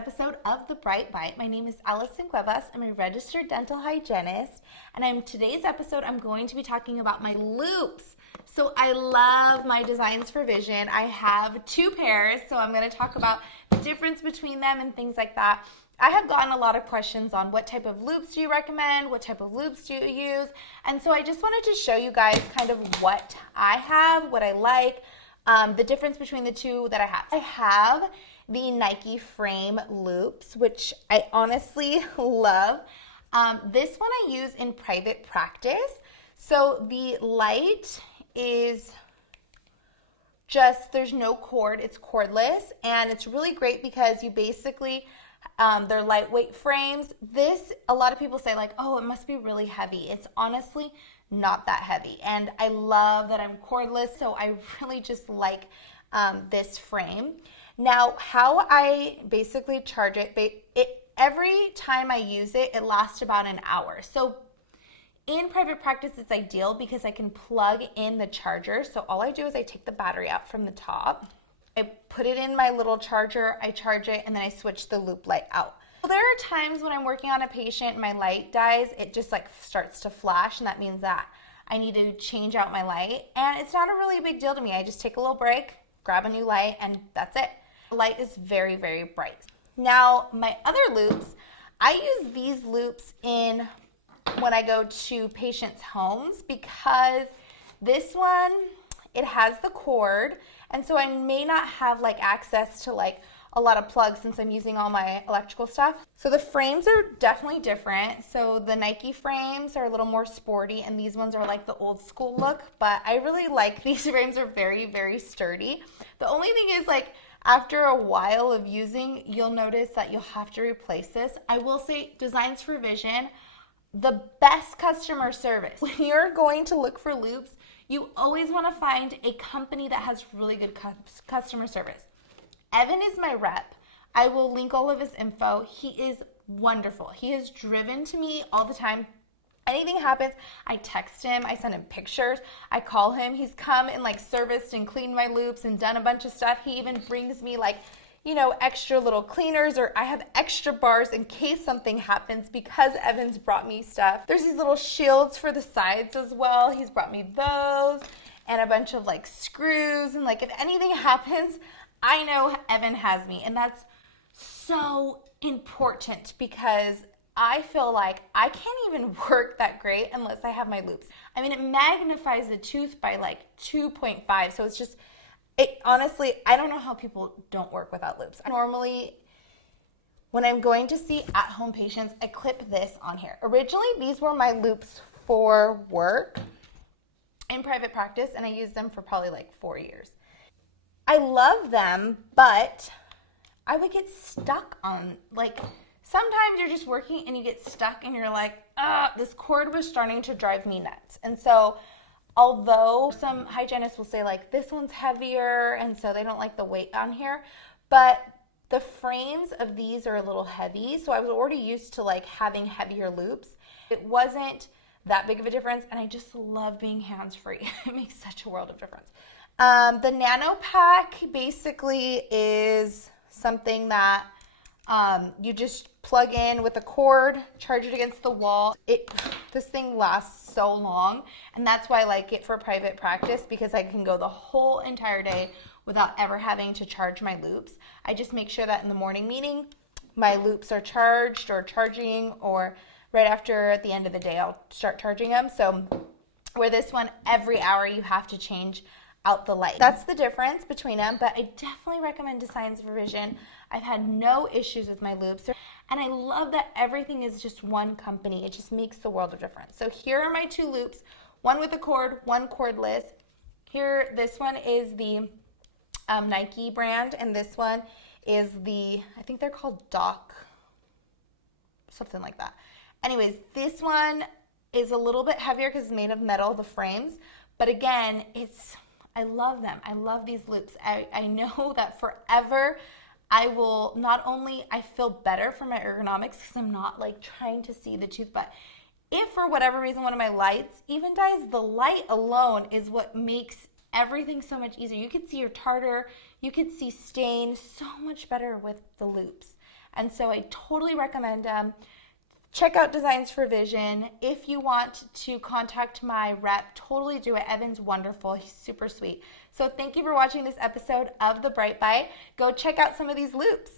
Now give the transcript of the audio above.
episode of The Bright Bite. My name is Allison CUEVAS. I'm a registered dental hygienist, and in today's episode, I'm going to be talking about my loupes. So I love my Designs for Vision. I have two pairs, so I'm going to talk about the difference between them and things like that. I have gotten a lot of questions on what type of loupes do you recommend, what type of loupes do you use, and so I just wanted to show you guys kind of what I have, what I like, the difference between the two that I have. I have the Nike frame loupes, which I honestly love. This one I use in private practice. So the light is just, there's no cord, it's cordless, and it's really great because you basically, they're lightweight frames. This, a lot of people say like, oh, it must be really heavy. It's honestly not that heavy, and I love that I'm cordless, so I really just like this frame. Now, how I basically charge it, every time I use it, it lasts about an hour. So in private practice, it's ideal because I can plug in the charger. So all I do is I take the battery out from the top, I put it in my little charger, I charge it, and then I switch the loop light out. There are times when I'm working on a patient, my light dies, it just like starts to flash, and that means that I need to change out my light. And it's not a really big deal to me. I just take a little break, grab a new light, and that's it. The light is very, very bright. Now, my other loupes, I use these loupes in when I go to patients' homes because this one, it has the cord, and so I may not have like access to like a lot of plugs since I'm using all my electrical stuff. So the frames are definitely different. So the Nike frames are a little more sporty, and these ones are like the old school look, but I really like these frames. Are very, very sturdy. The only thing is, like, after a while of using, you'll notice that you'll have to replace this. I will say Designs for Vision, the best customer service. When you're going to look for loupes, you always want to find a company that has really good customer service. Evan is my rep. I will link all of his info. He is wonderful. He is driven to me all the time. Anything happens, I text him, I send him pictures, I call him. He's come and like serviced and cleaned my loupes and done a bunch of stuff. He even brings me like, you know, extra little cleaners, or I have extra bars in case something happens because Evan's brought me stuff. There's these little shields for the sides as well. He's brought me those and a bunch of like screws, and like if anything happens, I know Evan has me, and that's so important because I feel like I can't even work that great unless I have my loupes. I mean, it magnifies the tooth by like 2.5, so it's just, honestly, I don't know how people don't work without loupes. Normally, when I'm going to see at-home patients, I clip this on here. Originally, these were my loupes for work in private practice, and I used them for probably like 4 years. I love them, but I would get stuck on, like, sometimes you're just working and you get stuck and you're like, this cord was starting to drive me nuts. And so, although some hygienists will say like, this one's heavier, and so they don't like the weight on here, but the frames of these are a little heavy, so I was already used to like having heavier loupes. It wasn't that big of a difference, and I just love being hands-free. It makes such a world of difference. The Nano Pack basically is something that you just plug in with a cord, charge it against the wall. This thing lasts so long, and that's why I like it for private practice, because I can go the whole entire day without ever having to charge my loupes. I just make sure that in the morning meeting, my loupes are charged or charging, or right after at the end of the day, I'll start charging them. So where this one, every hour you have to change out the light. That's the difference between them, but I definitely recommend Designs for Vision. I've had no issues with my loupes, and I love that everything is just one company. It just makes the world of difference. So here are my two loupes, one with a cord, one cordless. Here, this one is the Nike brand, and this one is the, I think they're called Doc, something like that. Anyways, this one is a little bit heavier because it's made of metal, the frames, but again, I love them. I love these loupes. I know that forever I will not only, I feel better for my ergonomics because I'm not like trying to see the tooth, but if for whatever reason one of my lights even dies, the light alone is what makes everything so much easier. You can see your tartar, you can see stain so much better with the loupes. and so I totally recommend them. Check out Designs for Vision. If you want to contact my rep, totally do it. Evan's wonderful. He's super sweet. So thank you for watching this episode of The Bright Bite. Go check out some of these loupes.